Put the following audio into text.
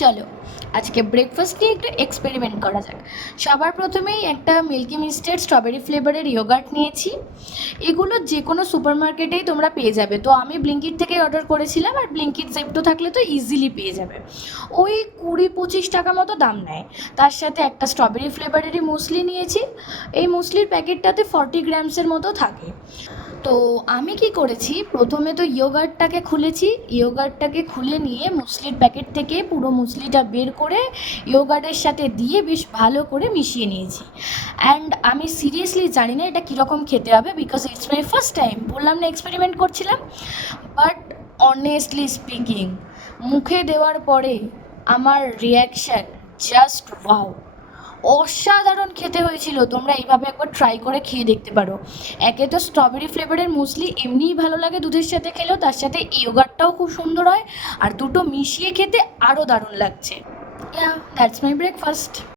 চলো আজকে ব্রেকফাস্ট নিয়ে একটু এক্সপেরিমেন্ট করা যাক। সবার প্রথমেই একটা মিল্কি মিস্টের স্ট্রবেরি ফ্লেভারের ইয়োগার্ট নিয়েছি। এগুলো যে কোনো সুপার মার্কেটেই তোমরা পেয়ে যাবে, তো আমি ব্লিঙ্কিট থেকে অর্ডার করেছিলাম, আর ব্লিঙ্কিট জেপ্টো থাকলে তো ইজিলি পেয়ে যাবে। ওই 20-25 টাকা মতো দাম নেয়। তার সাথে একটা স্ট্রবেরি ফ্লেভারেরই মুসলি নিয়েছি। এই মুসলির প্যাকেটটাতে 40 গ্রামসের মতো থাকে। তো আমি কি করেছি, প্রথমে তো ইয়োগার্টটাকে খুলেছি, ইয়োগার্টটাকে খুলে নিয়ে মুসলির প্যাকেট থেকে পুরো মুসলিটা বের করে ইয়োগার্টের সাথে দিয়ে বেশ ভালো করে মিশিয়ে নিয়েছি। অ্যান্ড আমি সিরিয়াসলি জানি না এটা কীরকম খেতে হবে, because it's my first time, বললাম না এক্সপেরিমেন্ট করছিলাম। বাট অনেস্টলি স্পিকিং, মুখে দেওয়ার পরে আমার রিয়াকশান জাস্ট ওয়াও, অসাধারণ খেতে হয়েছিল। তোমরা এইভাবে একবার ট্রাই করে খেয়ে দেখতে পারো। একে তো স্ট্রবেরি ফ্লেভারের মুসলি এমনিই ভালো লাগে দুধের সাথে খেলেও, তার সাথে ইয়োগার্টটাও খুব সুন্দর হয়, আর দুটো মিশিয়ে খেতে আরও দারুণ লাগছে। That's my breakfast.